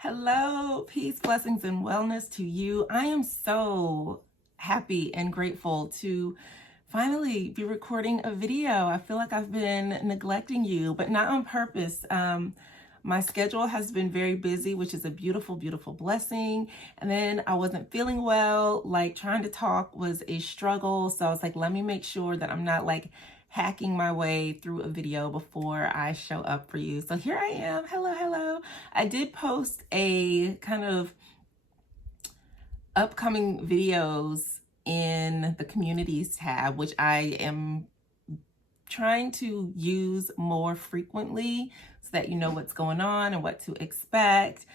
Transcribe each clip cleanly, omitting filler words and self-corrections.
Hello, peace, blessings, and wellness to you. I am so happy and grateful to finally be recording a video. I feel like I've been neglecting you, but not on purpose. My schedule has been very busy, which is a beautiful, beautiful blessing. And then I wasn't feeling well, like trying to talk was a struggle. So I was like, let me make sure that I'm not like hacking my way through a video before I show up for you. So here I am. Hello, hello. I did post a kind of upcoming videos in the communities tab, which I am trying to use more frequently so that you know what's going on and what to expect.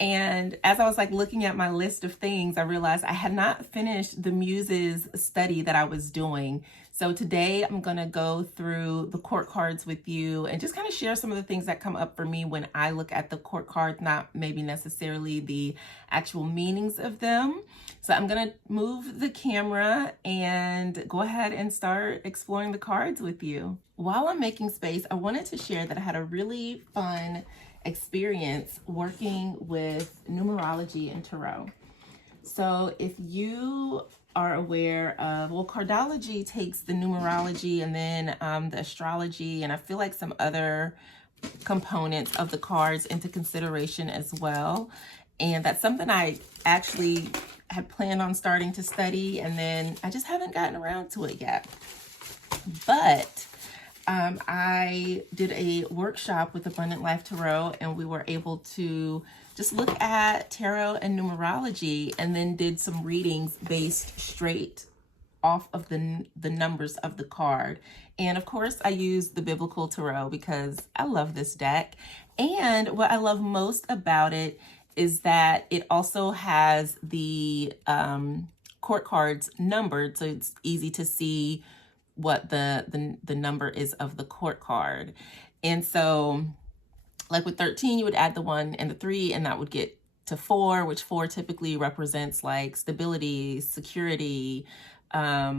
And as I was like looking at my list of things, I realized I had not finished the Muses study that I was doing. So today I'm going to go through the court cards with you and just kind of share some of the things that come up for me when I look at the court cards, not maybe necessarily the actual meanings of them. So I'm going to move the camera and go ahead and start exploring the cards with you. While I'm making space, I wanted to share that I had a really fun experience working with numerology and tarot. So if you are aware of, well, cardology takes the numerology and then the astrology, and I feel like some other components of the cards into consideration as well. And that's something I actually had planned on starting to study, and then I just haven't gotten around to it yet. But I did a workshop with Abundant Life Tarot, and we were able to just look at tarot and numerology, and then did some readings based straight off of the numbers of the card. And of course, I used the biblical tarot because I love this deck. And what I love most about it is that it also has the court cards numbered, so it's easy to see what the number is of the court card. And so like with 13, you would add the 1 and the 3, and that would get to 4, which 4 typically represents like stability, security, a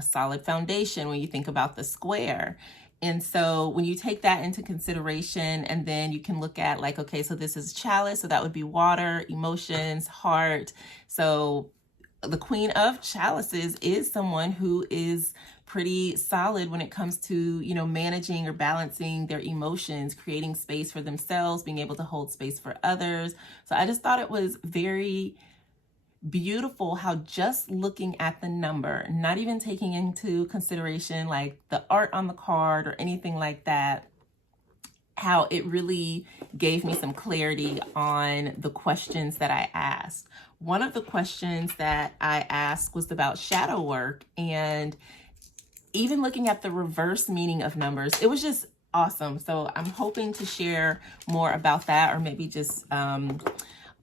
solid foundation when you think about the square. And so when you take that into consideration, and then you can look at like, okay, so this is chalice, so that would be water, emotions, heart. So the Queen of Chalices is someone who is pretty solid when it comes to, you know, managing or balancing their emotions, creating space for themselves, being able to hold space for others. So I just thought it was very beautiful how just looking at the number, not even taking into consideration like the art on the card or anything like that, how it really gave me some clarity on the questions that I asked. One of the questions that I asked was about shadow work, and even looking at the reverse meaning of numbers, it was just awesome. So I'm hoping to share more about that, or maybe just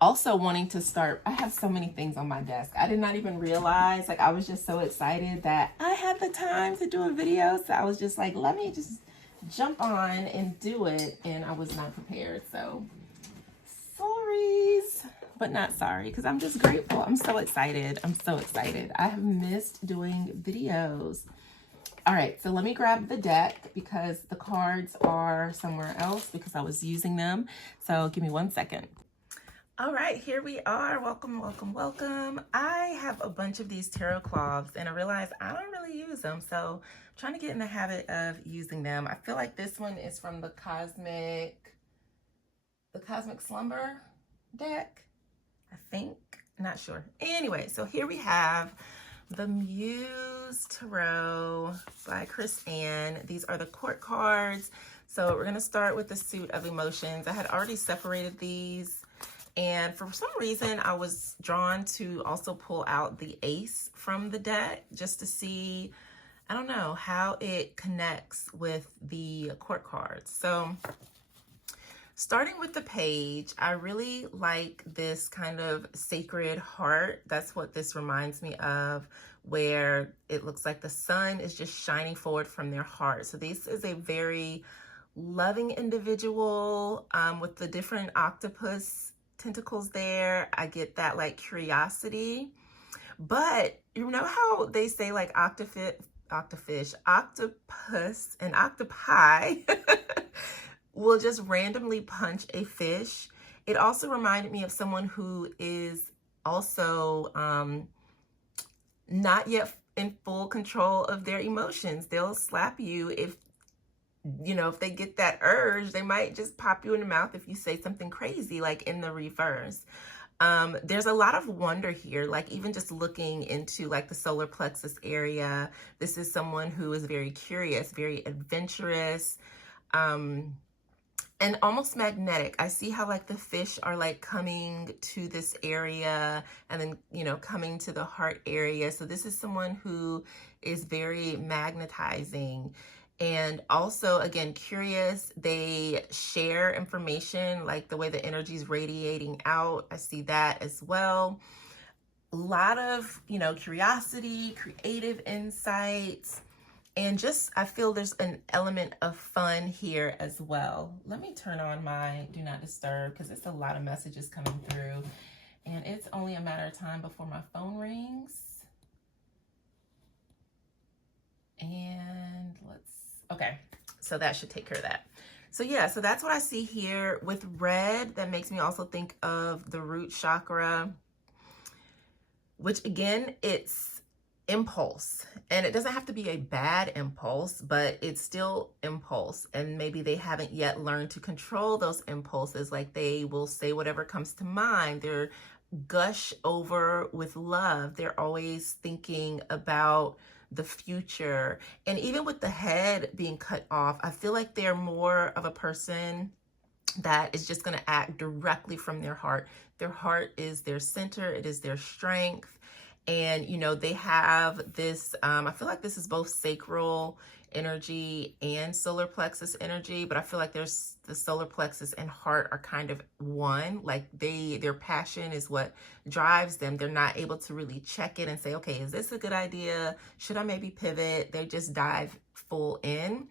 also wanting to start. I have so many things on my desk. I did not even realize, like I was just so excited that I had the time to do a video. So I was just like, let me just jump on and do it. And I was not prepared. So sorries, but not sorry, because I'm just grateful. I'm so excited. I'm so excited. I have missed doing videos. All right, so let me grab the deck because the cards are somewhere else because I was using them. So give me 1 second. All right, here we are. Welcome, welcome, welcome. I have a bunch of these tarot cloths, and I realized I don't really use them. So I'm trying to get in the habit of using them. I feel like this one is from the Cosmic Slumber deck, I think. Not sure. Anyway, so here we have the Muse Tarot by Chris Ann. These are the court cards. So we're going to start with the suit of emotions. I had already separated these, and for some reason I was drawn to also pull out the ace from the deck just to see, I don't know, how it connects with the court cards. So starting with the page, I really like this kind of sacred heart. That's what this reminds me of, where it looks like the sun is just shining forward from their heart. So this is a very loving individual with the different octopus tentacles there. I get that like curiosity. But you know how they say like octopus, and octopi will just randomly punch a fish. It also reminded me of someone who is also not yet in full control of their emotions. They'll slap you if, you know, if they get that urge. They might just pop you in the mouth if you say something crazy, like in the reverse. There's a lot of wonder here, like even just looking into like the solar plexus area. This is someone who is very curious, very adventurous, and almost magnetic. I see how like the fish are like coming to this area and then, you know, coming to the heart area. So this is someone who is very magnetizing. And also, again, curious. They share information, like the way the energy is radiating out. I see that as well. A lot of, you know, curiosity, creative insights, and just, I feel there's an element of fun here as well. Let me turn on my Do Not Disturb because it's a lot of messages coming through. And it's only a matter of time before my phone rings. And okay, so that should take care of that. So yeah, so that's what I see here with red. That makes me also think of the root chakra, which again, it's impulse. And it doesn't have to be a bad impulse, but it's still impulse. And maybe they haven't yet learned to control those impulses. Like they will say whatever comes to mind. They're gush over with love. They're always thinking about the future. And even with the head being cut off, I feel like they're more of a person that is just going to act directly from their heart. Their heart is their center. It is their strength. And, you know, they have this, I feel like this is both sacral energy and solar plexus energy, but I feel like there's the solar plexus and heart are kind of one. Like their passion is what drives them. They're not able to really check it and say, okay, is this a good idea? Should I maybe pivot? They just dive full in.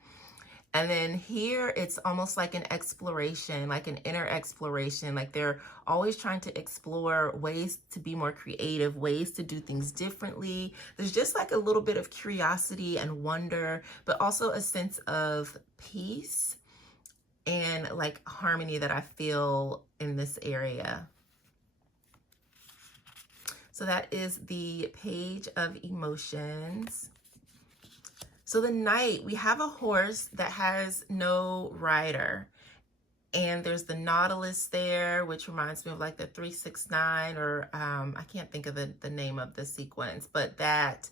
And then here it's almost like an exploration, like an inner exploration. Like they're always trying to explore ways to be more creative, ways to do things differently. There's just like a little bit of curiosity and wonder, but also a sense of peace and like harmony that I feel in this area. So that is the page of emotions. So the knight, we have a horse that has no rider. And there's the Nautilus there, which reminds me of like the 369, or I can't think of the name of the sequence, but that,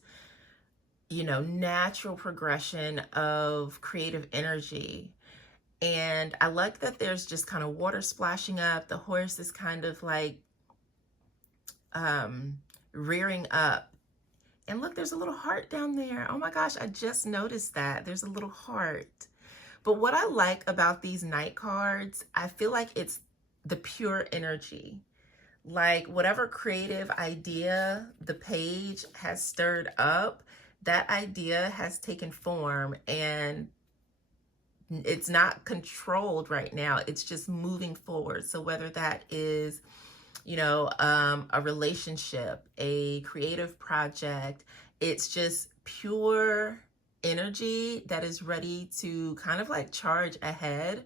you know, natural progression of creative energy. And I like that there's just kind of water splashing up. The horse is kind of like rearing up. And look, there's a little heart down there. Oh my gosh, I just noticed that. There's a little heart. But what I like about these knight cards, I feel like it's the pure energy. Like whatever creative idea the page has stirred up, that idea has taken form and it's not controlled right now. It's just moving forward. So whether that is, you know, a relationship, a creative project, it's just pure energy that is ready to kind of like charge ahead,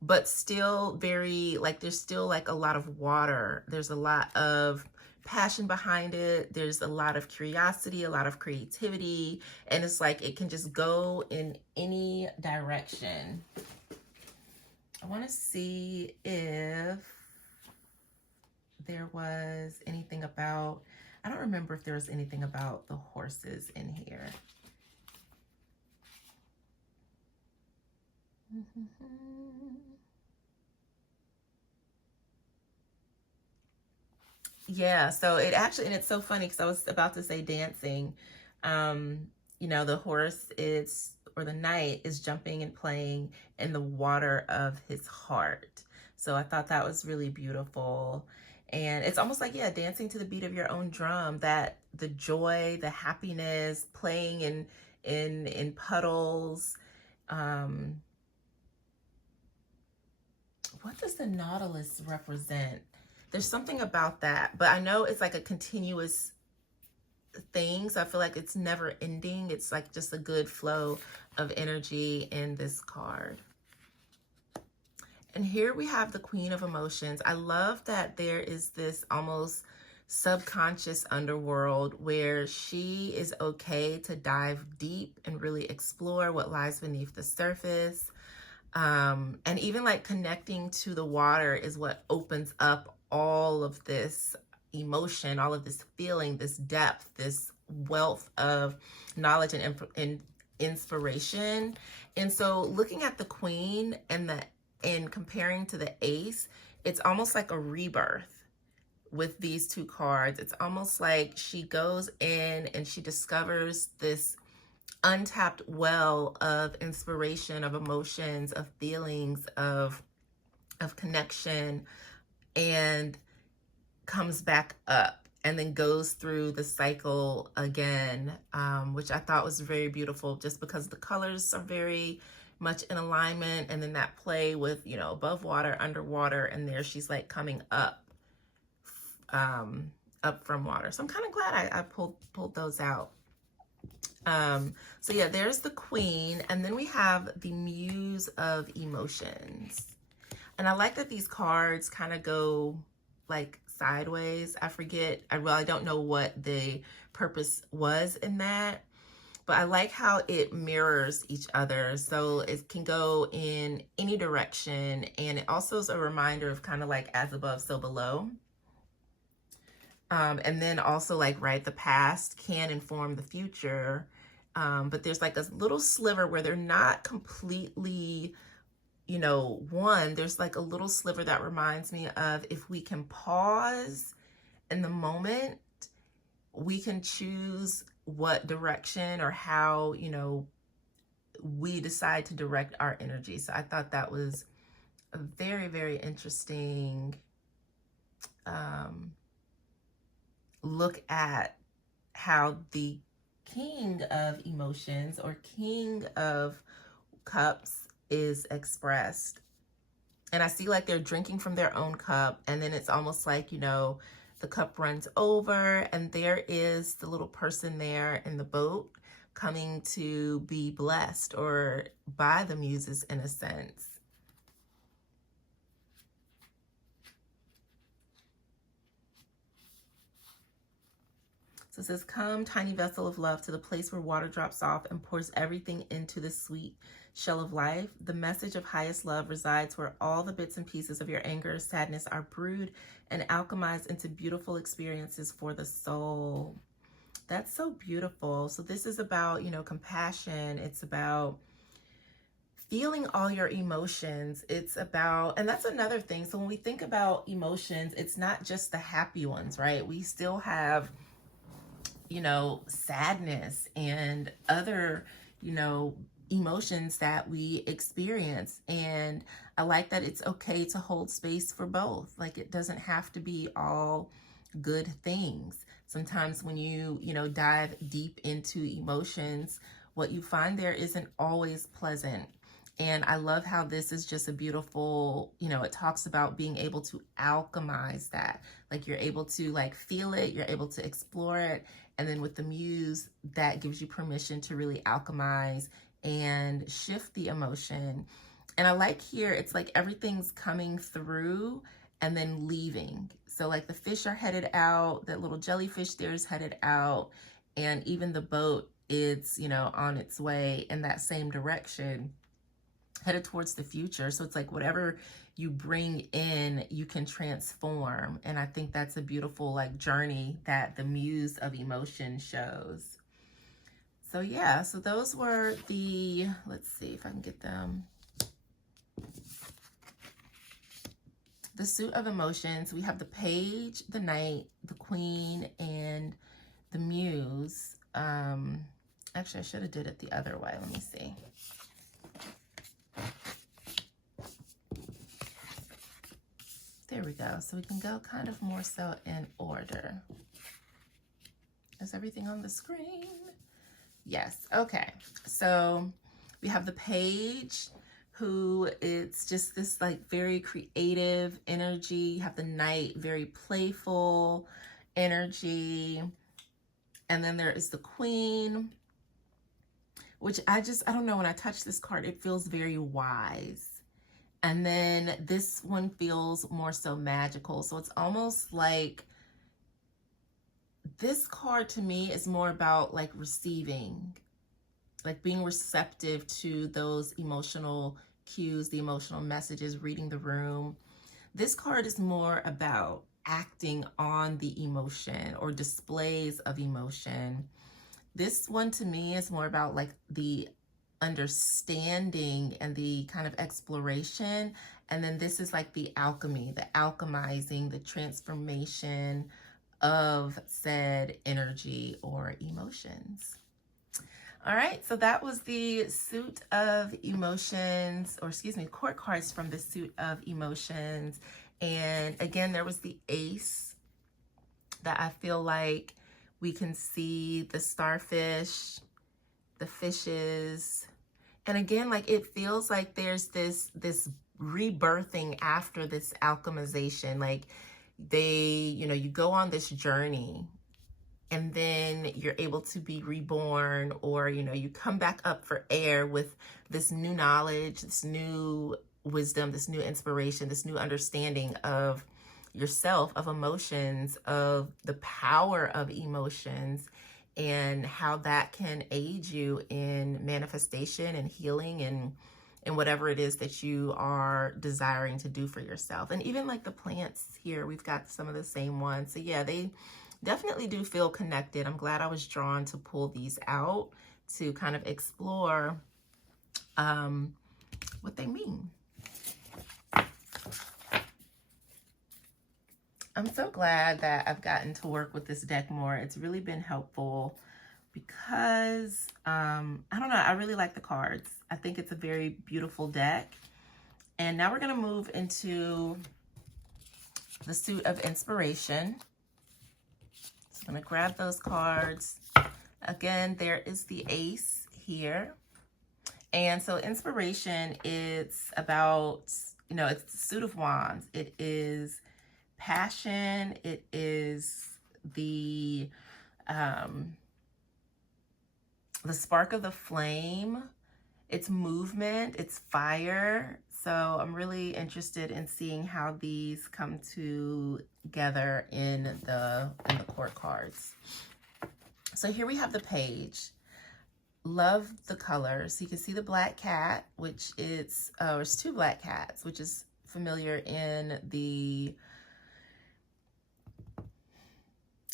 but still very like, there's still like a lot of water. There's a lot of passion behind it. There's a lot of curiosity, a lot of creativity, and it's like it can just go in any direction. I want to see if there was anything about, I don't remember if there was anything about the horses in here. Yeah, so it actually, and it's so funny because I was about to say dancing. You know, the horse is, or the knight is jumping and playing in the water of his heart. So I thought that was really beautiful. And it's almost like, yeah, dancing to the beat of your own drum, that the joy, the happiness, playing in puddles. What does the Nautilus represent? There's something about that, but I know it's like a continuous thing. So I feel like it's never ending. It's like just a good flow of energy in this card. And here we have the Queen of Emotions. I love that there is this almost subconscious underworld where she is okay to dive deep and really explore what lies beneath the surface. And even like connecting to the water is what opens up all of this emotion, all of this feeling, this depth, this wealth of knowledge and inspiration. And so looking at the Queen and comparing to the Ace, it's almost like a rebirth with these two cards. It's almost like she goes in and she discovers this untapped well of inspiration, of emotions, of feelings, of connection, and comes back up and then goes through the cycle again, which I thought was very beautiful just because the colors are very much in alignment, and then that play with, you know, above water, underwater, and there she's like coming up from water. So I'm kind of glad I pulled those out. So yeah, there's the Queen, and then we have the Muse of Emotions. And I like that these cards kind of go like sideways. I forget, I don't know what the purpose was in that, but I like how it mirrors each other. So it can go in any direction, and it also is a reminder of kind of like as above, so below. And then also like, right, the past can inform the future. But there's like a little sliver where they're not completely, you know, one. There's like a little sliver that reminds me of, if we can pause in the moment, we can choose what direction or how, you know, we decide to direct our energy. So I thought that was a very, very interesting look at how the King of Emotions or King of Cups is expressed. And I see like they're drinking from their own cup, and then it's almost like, you know, the cup runs over, and there is the little person there in the boat coming to be blessed or by the Muses in a sense. So it says, come, tiny vessel of love, to the place where water drops off and pours everything into the sweet shell of life. The message of highest love resides where all the bits and pieces of your anger, sadness are brewed and alchemized into beautiful experiences for the soul. That's so beautiful. So this is about, you know, compassion. It's about feeling all your emotions. It's about, and that's another thing. So when we think about emotions, it's not just the happy ones, right? We still have, you know, sadness and other, you know, emotions that we experience. And I like that it's okay to hold space for both. Like, it doesn't have to be all good things. Sometimes when you know, dive deep into emotions, what you find there isn't always pleasant. And I love how this is just a beautiful, you know, it talks about being able to alchemize that. Like, you're able to like feel it, you're able to explore it. And then with the Muse, that gives you permission to really alchemize and shift the emotion. And I like here, it's like everything's coming through and then leaving. So like the fish are headed out, that little jellyfish there is headed out, and even the boat is, you know, on its way in that same direction, headed towards the future. So it's like whatever you bring in, you can transform. And I think that's a beautiful like journey that the Muse of Emotion shows. So yeah, so those were the, let's see if I can get them. The Suit of Emotions. We have the Page, the Knight, the Queen, and the Muse. Actually, I should have did it the other way. Let me see. There we go. So we can go kind of more so in order. Is everything on the screen? Yes. Okay. So we have the Page, who it's just this like very creative energy. You have the Knight, very playful energy. And then there is the Queen, which I don't know, when I touch this card, it feels very wise. And then this one feels more so magical. So it's almost like this card to me is more about like receiving, like being receptive to those emotional cues, the emotional messages, reading the room. This card is more about acting on the emotion or displays of emotion. This one to me is more about like the understanding and the kind of exploration. And then this is like the alchemy, the alchemizing, the transformation of said energy or emotions. All right, so that was the suit of emotions, or excuse me, court cards from the suit of emotions. And again, there was the ace that I feel like we can see the starfish, the fishes. And again, like it feels like there's this rebirthing after this alchemization. Like you go on this journey and then you're able to be reborn, or you come back up for air with this new knowledge, this new wisdom, this new inspiration, this new understanding of yourself, of emotions, of the power of emotions, and how that can aid you in manifestation and healing and whatever it is that you are desiring to do for yourself. And even like the plants here, we've got some of the same ones. So yeah, they definitely do feel connected. I'm glad I was drawn to pull these out to kind of explore what they mean. I'm so glad that I've gotten to work with this deck more. It's really been helpful because, I don't know, I really like the cards. I think it's a very beautiful deck. And now we're going to move into the suit of inspiration. I'm going to grab those cards. Again, there is the ace here. And so inspiration, it's about, it's the suit of wands. It is passion. It is the spark of the flame. It's movement. It's fire. So I'm really interested in seeing how these come together in the court cards. So here we have the page. Love the colors. You can see the black cat, which it's two black cats, which is familiar in the,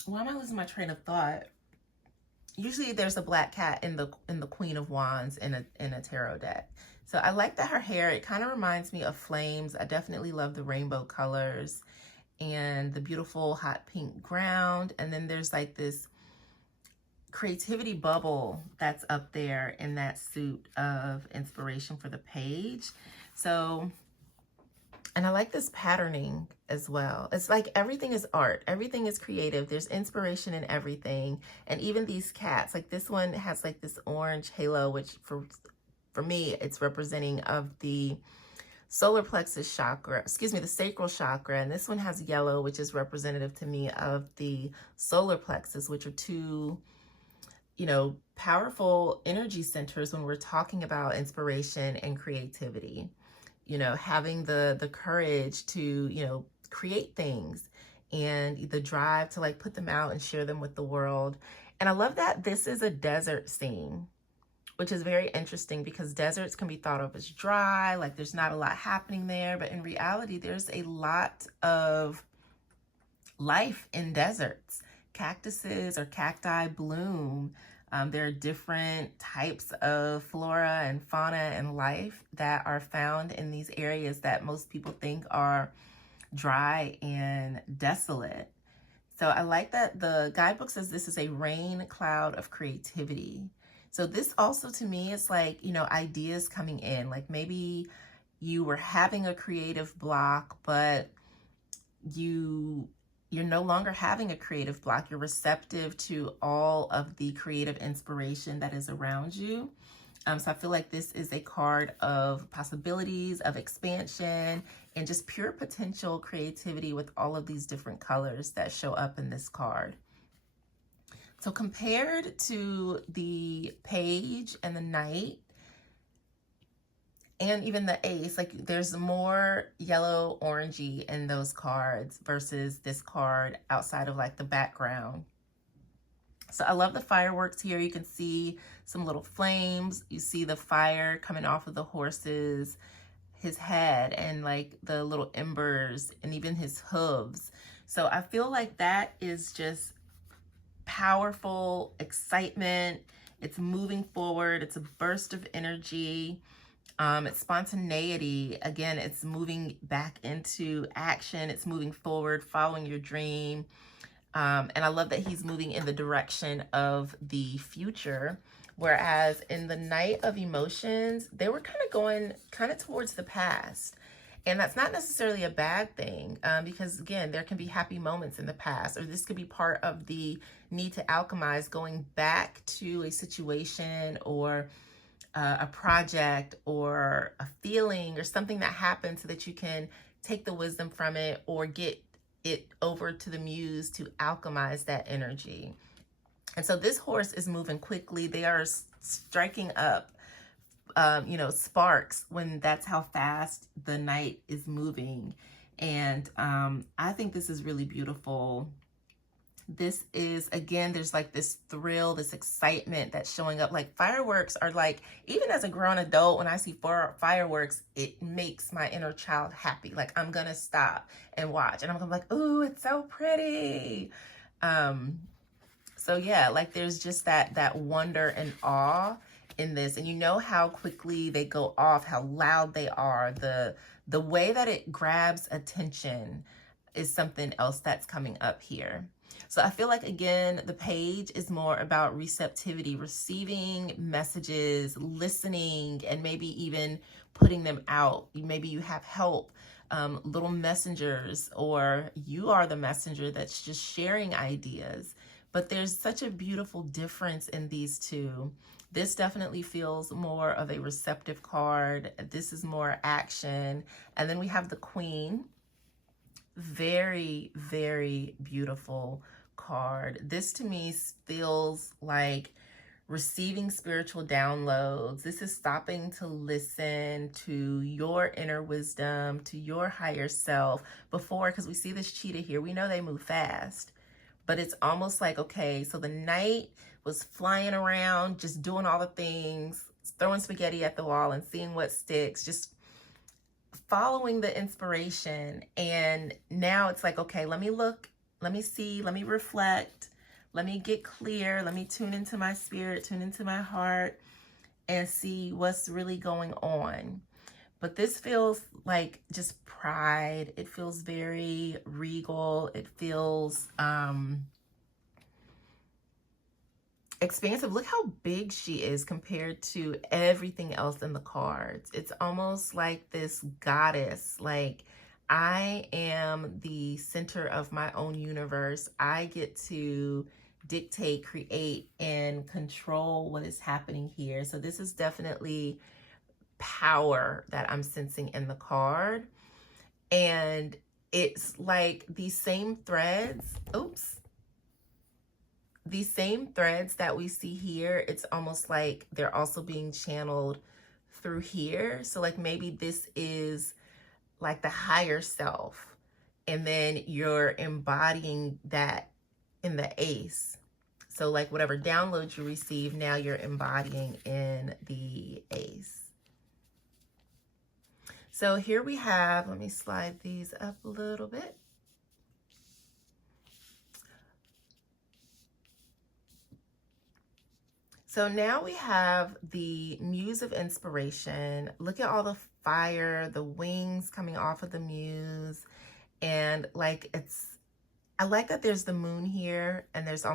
why am I losing my train of thought? Usually there's a black cat in the Queen of Wands in a tarot deck. So I like that her hair, it kind of reminds me of flames. I definitely love the rainbow colors and the beautiful hot pink ground. And then there's like this creativity bubble that's up there in that suit of inspiration for the page. So, and I like this patterning as well. It's like everything is art. Everything is creative. There's inspiration in everything. And even these cats, like this one has like this orange halo, which for me, it's representing of the solar plexus chakra, excuse me, the sacral chakra. And this one has yellow, which is representative to me of the solar plexus, which are two, powerful energy centers when we're talking about inspiration and creativity. Having the courage to, create things and the drive to like put them out and share them with the world. And I love that this is a desert scene, which is very interesting because deserts can be thought of as dry, like there's not a lot happening there. But in reality, there's a lot of life in deserts. Cactuses or cacti bloom. There are different types of flora and fauna and life that are found in these areas that most people think are dry and desolate. So I like that the guidebook says this is a rain cloud of creativity. So this also to me is like, ideas coming in. Like maybe you were having a creative block, but you're no longer having a creative block. You're receptive to all of the creative inspiration that is around you. So I feel like this is a card of possibilities, of expansion, and just pure potential creativity with all of these different colors that show up in this card. So compared to the page and the knight and even the ace, like there's more yellow orangey in those cards versus this card outside of like the background. So I love the fireworks here. You can see some little flames. You see the fire coming off of the horse's his head, and like the little embers, and even his hooves. So I feel like that is just powerful excitement. It's moving forward. It's a burst of energy. It's spontaneity. Again, it's moving back into action. It's moving forward, following your dream. And I love that he's moving in the direction of the future. Whereas in the Knight of Emotions, they were kind of going towards the past. And that's not necessarily a bad thing, because again, there can be happy moments in the past, or this could be part of the need to alchemize, going back to a situation or a project or a feeling or something that happened, so that you can take the wisdom from it or get it over to the muse to alchemize that energy. And so this horse is moving quickly. They are striking up, you know, sparks when that's how fast the knight is moving. And I think this is really beautiful. This is, again, there's like this thrill, this excitement that's showing up. Like fireworks are like, even as a grown adult, when I see fireworks, it makes my inner child happy. Like I'm gonna stop and watch, and I'm gonna be like, ooh, it's so pretty. So yeah, like there's just that wonder and awe in this. And you know how quickly they go off, how loud they are, the way that it grabs attention is something else that's coming up here. So I feel like, again, the page is more about receptivity, receiving messages, listening, and maybe even putting them out. Maybe you have help, little messengers, or you are the messenger that's just sharing ideas. But there's such a beautiful difference in these two. This definitely feels more of a receptive card. This is more action. And then we have the Queen. Very, very beautiful card. This to me feels like receiving spiritual downloads. This is stopping to listen to your inner wisdom, to your higher self before, because we see this cheetah here. We know they move fast, but it's almost like, okay, so the knight was flying around, just doing all the things, throwing spaghetti at the wall and seeing what sticks, just following the inspiration. And now it's like, okay, let me look, let me see, let me reflect, let me get clear, let me tune into my spirit, tune into my heart, and see what's really going on. But this feels like just pride. It feels very regal. It feels expansive. Look how big she is compared to everything else in the cards. It's almost like this goddess, like, I am the center of my own universe. I get to dictate, create, and control what is happening here. So this is definitely power that I'm sensing in the card. And it's like these same threads, these same threads that we see here, it's almost like they're also being channeled through here. So like maybe this is like the higher self, and then you're embodying that in the ace. So like whatever downloads you receive, now you're embodying in the ace. So here we have, let me slide these up a little bit. So now we have the Muse of Inspiration. Look at all the fire, the wings coming off of the Muse. And like I like that there's the moon here, and there's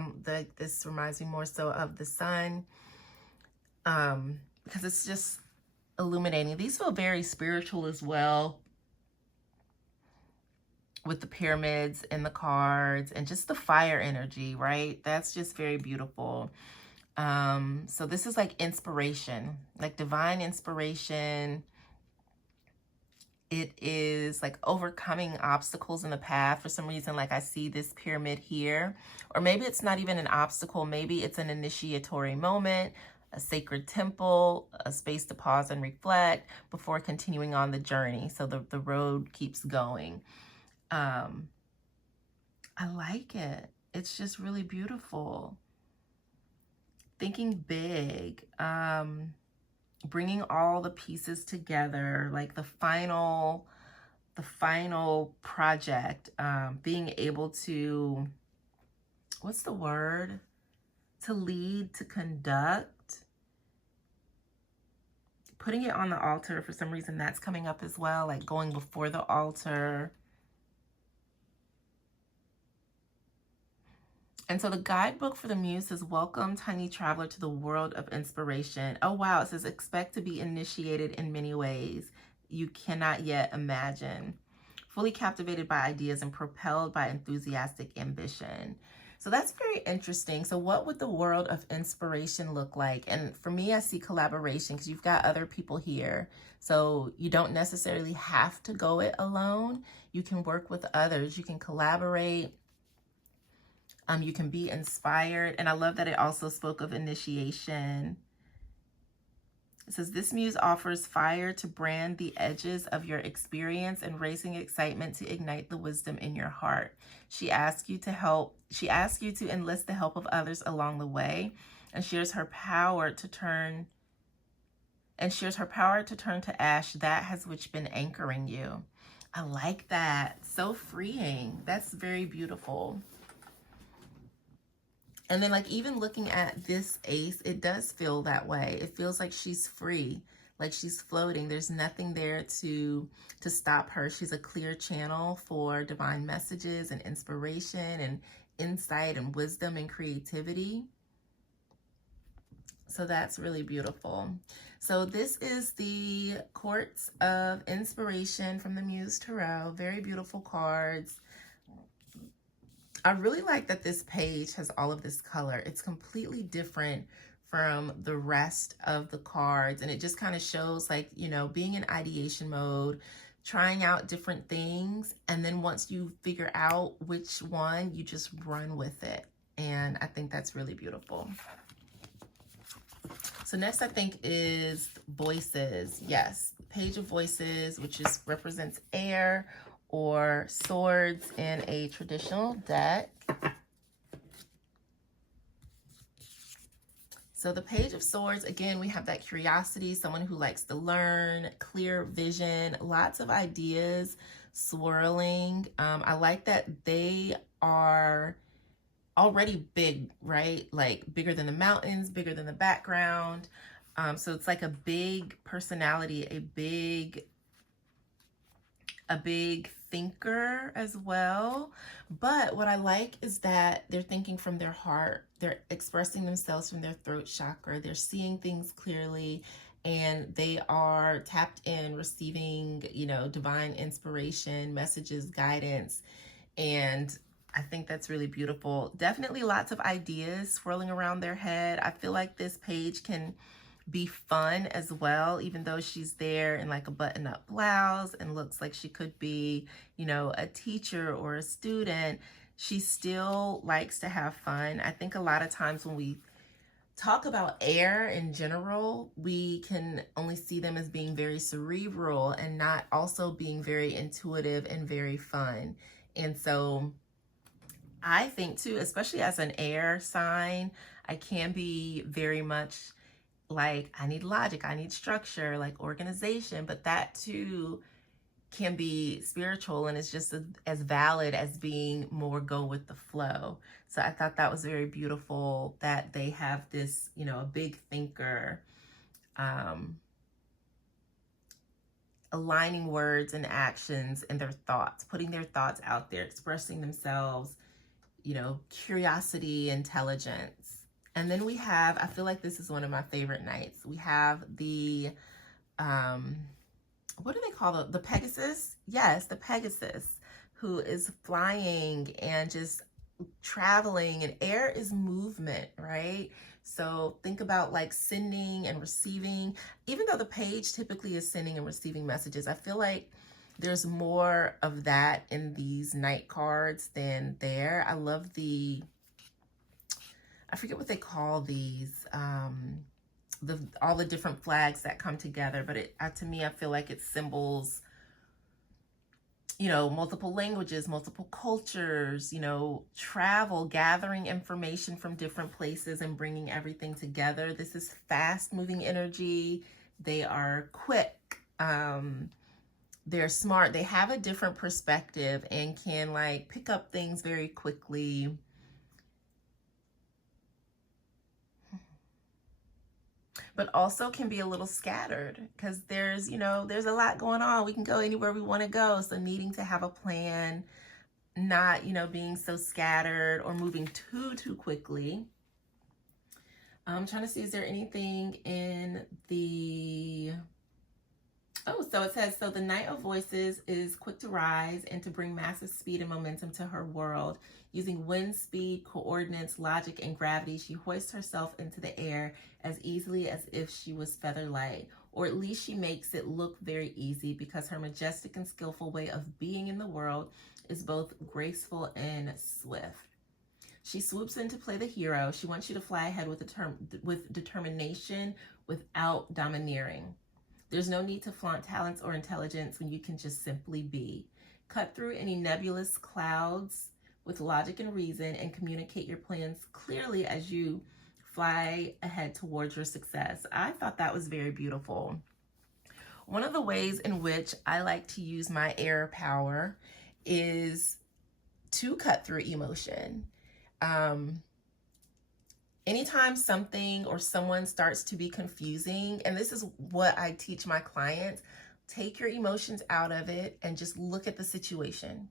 this reminds me more so of the sun, because it's just illuminating. These feel very spiritual as well, with the pyramids and the cards and just the fire energy, right? That's just very beautiful. So this is like inspiration, like divine inspiration. It is like overcoming obstacles in the path. For some reason, like I see this pyramid here, or maybe it's not even an obstacle. Maybe it's an initiatory moment, a sacred temple, a space to pause and reflect before continuing on the journey. So the road keeps going. I like it. It's just really beautiful. Thinking big, bringing all the pieces together, like the final project, being able to, what's the word? To lead, to conduct, putting it on the altar. For some reason that's coming up as well, like going before the altar. And so the guidebook for the Muse says, welcome, tiny traveler, to the world of inspiration. Oh, wow. It says, expect to be initiated in many ways you cannot yet imagine. Fully captivated by ideas and propelled by enthusiastic ambition. So that's very interesting. So what would the world of inspiration look like? And for me, I see collaboration, because you've got other people here. So you don't necessarily have to go it alone. You can work with others. You can collaborate. You can be inspired. And I love that it also spoke of initiation. It says, this muse offers fire to brand the edges of your experience and racing excitement to ignite the wisdom in your heart. She asks you to enlist the help of others along the way, and shares her power to turn to ash that has which been anchoring you. I like that. So freeing. That's very beautiful. And then, like, even looking at this ace, it does feel that way. It feels like she's free, like she's floating. There's nothing there to stop her. She's a clear channel for divine messages and inspiration and insight and wisdom and creativity. So that's really beautiful. So this is the Quartz of Inspiration from the Muse Tarot. Very beautiful cards. I really like that this page has all of this color. It's completely different from the rest of the cards. And it just kind of shows, like, you know, being in ideation mode, trying out different things. And then once you figure out which one, you just run with it. And I think that's really beautiful. So next, I think, is Voices. Yes, Page of Voices, which represents air, or swords in a traditional deck. So the Page of Swords, again, we have that curiosity, someone who likes to learn, clear vision, lots of ideas swirling. I like that they are already big, right? Like bigger than the mountains, bigger than the background. So it's like a big personality, a big thinker as well. But what I like is that they're thinking from their heart. They're expressing themselves from their throat chakra. They're seeing things clearly, and they are tapped in, receiving, you know, divine inspiration, messages, guidance. And I think that's really beautiful. Definitely lots of ideas swirling around their head. I feel like this page can be fun as well, even though she's there in like a button-up blouse and looks like she could be, you know, a teacher or a student. She still likes to have fun. I think a lot of times when we talk about air in general, we can only see them as being very cerebral and not also being very intuitive and very fun. And so I think too, especially as an air sign, I can be very much like, I need logic, I need structure, like organization, but that too can be spiritual, and it's just as valid as being more go with the flow. So I thought that was very beautiful that they have this, you know, a big thinker, aligning words and actions and their thoughts, putting their thoughts out there, expressing themselves, you know, curiosity, intelligence. And then we have, I feel like this is one of my favorite nights. We have the, what do they call the Pegasus? Yes, the Pegasus, who is flying and just traveling, and air is movement, right? So think about like sending and receiving. Even though the page typically is sending and receiving messages, I feel like there's more of that in these night cards than there. I love the, I forget what they call these. all the different flags that come together. But to me, I feel like it symbols, you know, multiple languages, multiple cultures, you know, travel, gathering information from different places and bringing everything together. This is fast moving energy. They are quick. They're smart. They have a different perspective and can like pick up things very quickly. But also can be a little scattered because there's, you know, there's a lot going on. We can go anywhere we want to go. So needing to have a plan, not, you know, being so scattered or moving too quickly. I'm trying to see, is there anything in the... Oh, so it says, so the Knight of Voices is quick to rise and to bring massive speed and momentum to her world. Using wind speed, coordinates, logic, and gravity, she hoists herself into the air as easily as if she was feather light. Or at least she makes it look very easy because her majestic and skillful way of being in the world is both graceful and swift. She swoops in to play the hero. She wants you to fly ahead with determination without domineering. There's no need to flaunt talents or intelligence when you can just simply be. Cut through any nebulous clouds with logic and reason and communicate your plans clearly as you fly ahead towards your success. I thought that was very beautiful. One of the ways in which I like to use my air power is to cut through emotion. Anytime something or someone starts to be confusing, and this is what I teach my clients, take your emotions out of it and just look at the situation.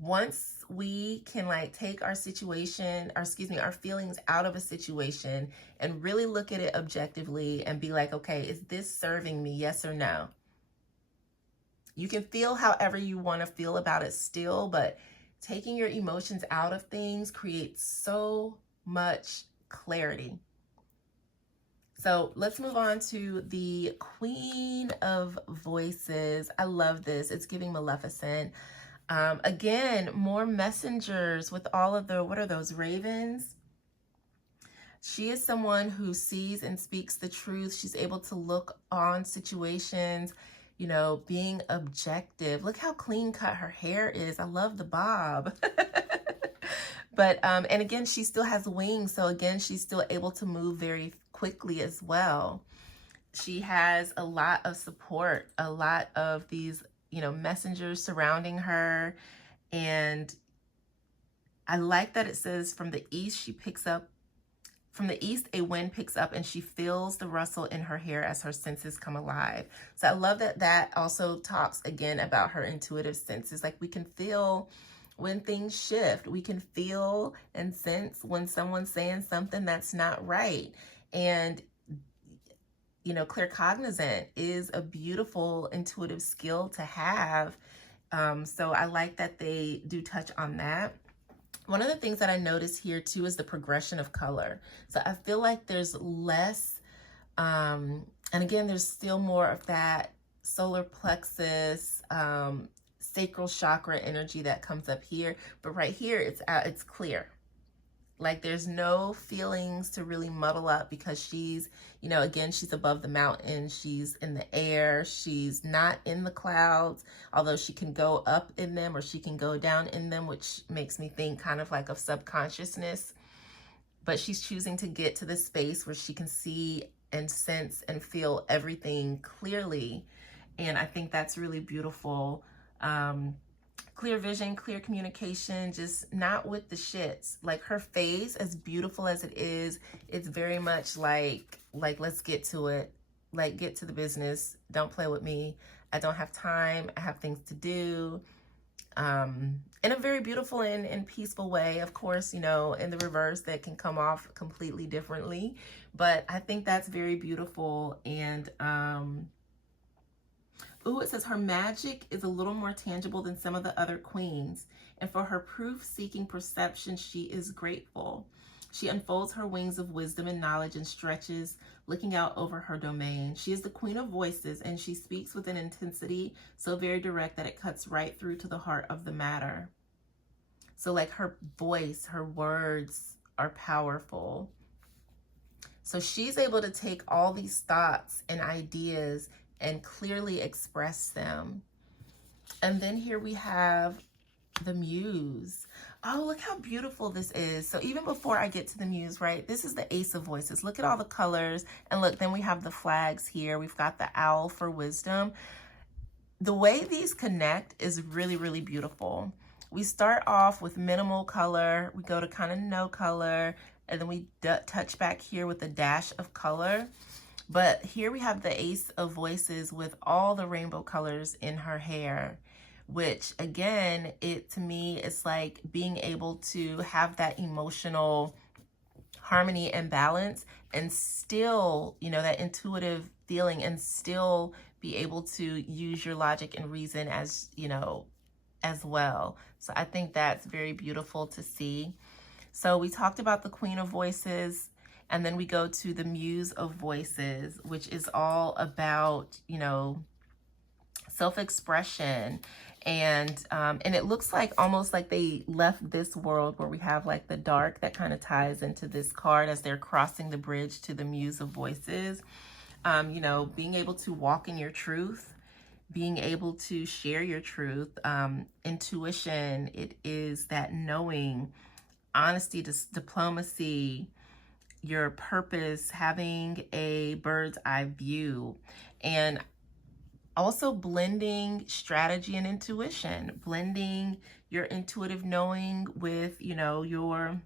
Once we can like take our situation, or excuse me, our feelings out of a situation and really look at it objectively and be like, okay, is this serving me? Yes or no? You can feel however you want to feel about it still, but taking your emotions out of things creates so much clarity. So let's move on to the Queen of Voices. I love this. It's giving Maleficent. Again, more messengers with all of the, what are those, ravens? She is someone who sees and speaks the truth. She's able to look on situations, you know, being objective. Look how clean cut her hair is. I love the bob. But, and again, she still has wings. So again, she's still able to move very quickly as well. She has a lot of support, a lot of these, you know, messengers surrounding her. And I like that it says from the east, from the east, a wind picks up and she feels the rustle in her hair as her senses come alive. So I love that that also talks again about her intuitive senses. Like we can feel when things shift. We can feel and sense when someone's saying something that's not right. And, you know, claircognizant is a beautiful intuitive skill to have. So I like that they do touch on that. One of the things that I notice here too is the progression of color. So I feel like there's less, and again, there's still more of that solar plexus, sacral chakra energy that comes up here, but right here it's clear. Like there's no feelings to really muddle up because she's, you know, again, she's above the mountain, she's in the air, she's not in the clouds, although she can go up in them or she can go down in them, which makes me think kind of like of subconsciousness. But she's choosing to get to the space where she can see and sense and feel everything clearly. And I think that's really beautiful. Clear vision, clear communication, just not with the shits. Like her face, as beautiful as it is, it's very much like let's get to it. Like get to the business. Don't play with me. I don't have time. I have things to do. In a very beautiful and peaceful way. Of course, you know, in the reverse that can come off completely differently. But I think that's very beautiful. And ooh, it says her magic is a little more tangible than some of the other queens. And for her proof-seeking perception, she is grateful. She unfolds her wings of wisdom and knowledge and stretches, looking out over her domain. She is the Queen of Voices, and she speaks with an intensity so very direct that it cuts right through to the heart of the matter. So like her voice, her words are powerful. So she's able to take all these thoughts and ideas and clearly express them. And then here we have the Muse. Oh, look how beautiful this is. So even before I get to the Muse, right, this is the Ace of Voices. Look at all the colors. And look, then we have the flags here. We've got the owl for wisdom. The way these connect is really, really beautiful. We start off with minimal color. We go to kind of no color. And then we touch back here with a dash of color. But here we have the Ace of Voices with all the rainbow colors in her hair, which again, to me, it's like being able to have that emotional harmony and balance and still, you know, that intuitive feeling and still be able to use your logic and reason as, you know, as well. So I think that's very beautiful to see. So we talked about the Queen of Voices, and then we go to the Muse of Voices, which is all about, you know, self-expression. And it looks like almost like they left this world where we have like the dark that kind of ties into this card as they're crossing the bridge to the Muse of Voices. You know, being able to walk in your truth, being able to share your truth, intuition, it is that knowing, honesty, diplomacy, your purpose, having a bird's eye view, and also blending strategy and intuition, blending your intuitive knowing with, you know, your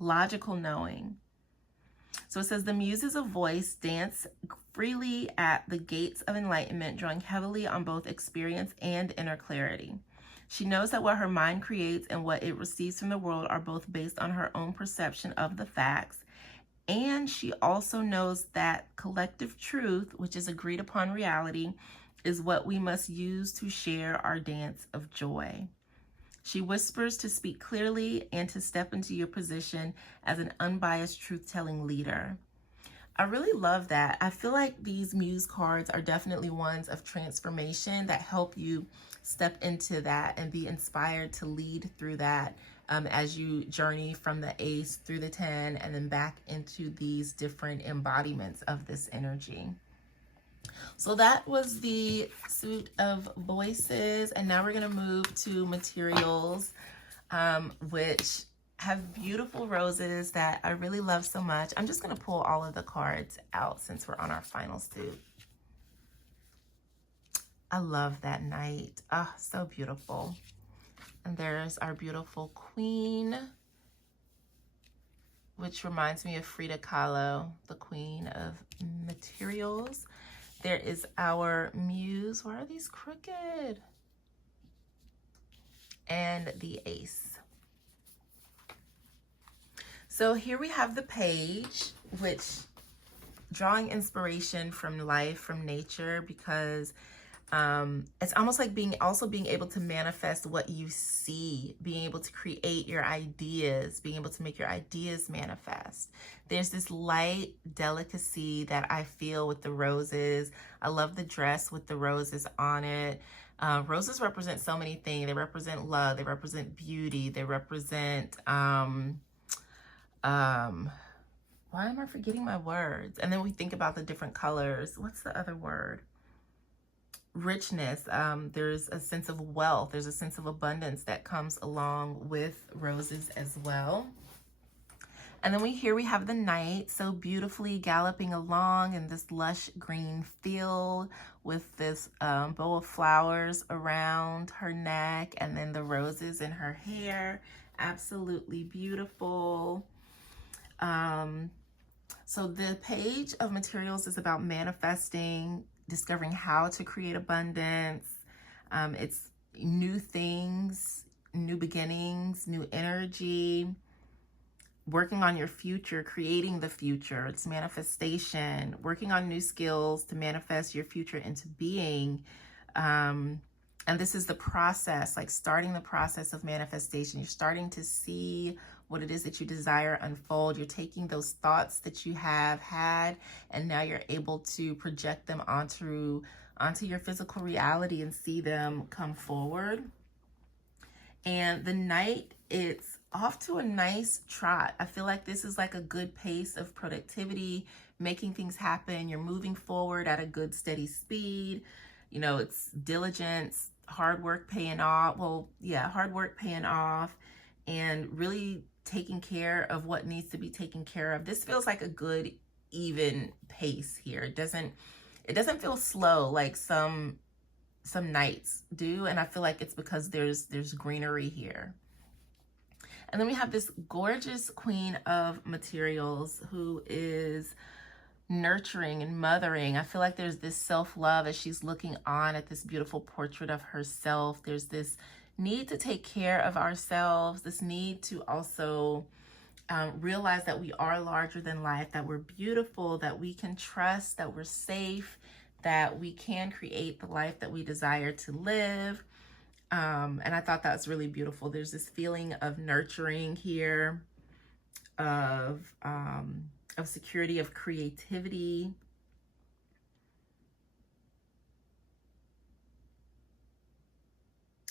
logical knowing. So it says the Muses of Voice dance freely at the gates of enlightenment, drawing heavily on both experience and inner clarity. She knows that what her mind creates and what it receives from the world are both based on her own perception of the facts. And she also knows that collective truth, which is agreed upon reality, is what we must use to share our dance of joy. She whispers to speak clearly and to step into your position as an unbiased truth-telling leader. I really love that. I feel like these Muse cards are definitely ones of transformation that help you step into that and be inspired to lead through that as you journey from the Ace through the 10 and then back into these different embodiments of this energy. So that was the suit of voices, and now we're going to move to materials, which have beautiful roses that I really love so much. I'm just going to pull all of the cards out since we're on our final suit. I love that knight. Ah, so beautiful. And there's our beautiful queen, which reminds me of Frida Kahlo, the queen of materials. There is our Muse. Why are these crooked? And the Ace. So here we have the page, which drawing inspiration from life, from nature, because it's almost like being able to manifest what you see, being able to create your ideas, being able to make your ideas manifest. There's this light delicacy that I feel with the roses. I love the dress with the roses on it. Roses represent so many things. They represent love. They represent beauty. They represent, why am I forgetting my words? And then we think about the different colors. What's the other word? Richness. There's a sense of wealth. There's a sense of abundance that comes along with roses as well. And then here we have the knight, so beautifully galloping along in this lush green field with this bow of flowers around her neck, and then the roses in her hair. Absolutely beautiful. So the page of materials is about manifesting, discovering how to create abundance. It's new things, new beginnings, new energy, working on your future, creating the future. It's manifestation, working on new skills to manifest your future into being. And this is the process, like starting the process of manifestation. You're starting to see what it is that you desire unfold. You're taking those thoughts that you have had, and now you're able to project them onto your physical reality and see them come forward. And the knight, it's off to a nice trot. I feel like this is like a good pace of productivity, making things happen. You're moving forward at a good steady speed. You know, it's diligence, hard work paying off. Well, yeah, hard work paying off, and really taking care of what needs to be taken care of. This feels like a good, even pace here. It doesn't feel slow like some nights do, and I feel like it's because there's greenery here. And then we have this gorgeous queen of materials who is nurturing and mothering. I feel like there's this self-love as she's looking on at this beautiful portrait of herself. There's this need to take care of ourselves, this need to also realize that we are larger than life, that we're beautiful, that we can trust, that we're safe, that we can create the life that we desire to live. And I thought that was really beautiful. There's this feeling of nurturing here, of security, of creativity.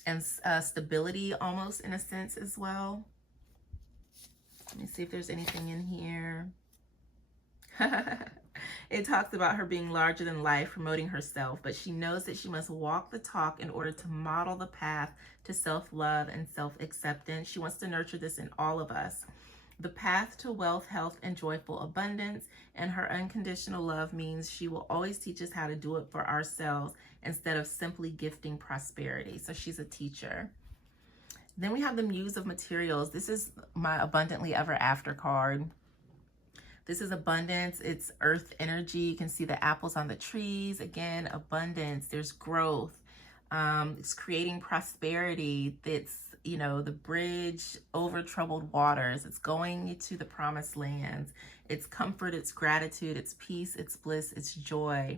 And stability almost in a sense as well. Let me see if there's anything in here. It talks about her being larger than life, promoting herself, but she knows that she must walk the talk in order to model the path to self-love and self-acceptance. She wants to nurture this in all of us. The path to wealth, health, and joyful abundance, and her unconditional love means she will always teach us how to do it for ourselves instead of simply gifting prosperity. So she's a teacher. Then we have the Muse of Materials. This is my Abundantly Ever After card. This is abundance. It's earth energy. You can see the apples on the trees. Again, abundance. There's growth. It's creating prosperity. It's, you know, the bridge over troubled waters. It's going to the promised lands. It's comfort. It's gratitude. It's peace. It's bliss. It's joy.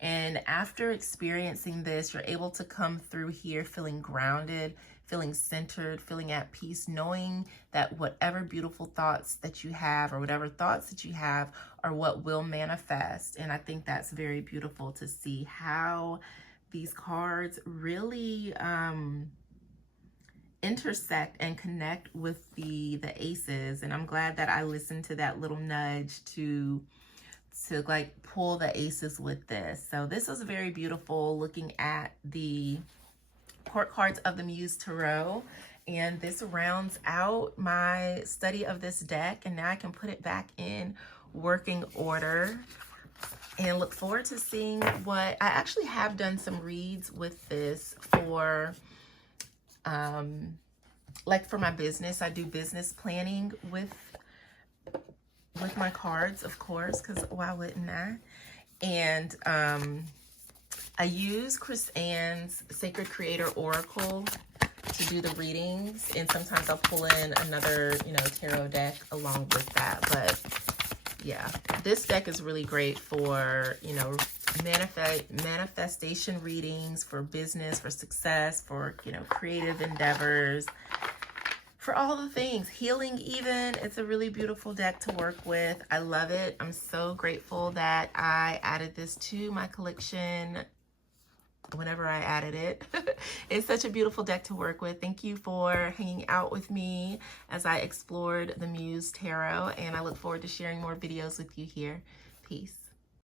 And after experiencing this, you're able to come through here feeling grounded, feeling centered, feeling at peace, knowing that whatever beautiful thoughts that you have or whatever thoughts that you have are what will manifest. And I think that's very beautiful to see how these cards really intersect and connect with the aces. And I'm glad that I listened to that little nudge to like pull the aces with this. So this was very beautiful, looking at the court cards of the Muse Tarot. And this rounds out my study of this deck. And now I can put it back in working order and look forward to seeing what I actually have done some reads with this for like for my business. I do business planning with my cards, of course, because why wouldn't I? And I use Chris Ann's Sacred Creator Oracle to do the readings, and sometimes I'll pull in another, you know, tarot deck along with that. But yeah, this deck is really great for, you know, manifestation readings, for business, for success, for, you know, creative endeavors, for all the things, healing even. It's a really beautiful deck to work with. I love it. I'm so grateful that I added this to my collection whenever I added it. It's such a beautiful deck to work with. Thank you for hanging out with me as I explored the Muse Tarot, and I look forward to sharing more videos with you here. Peace.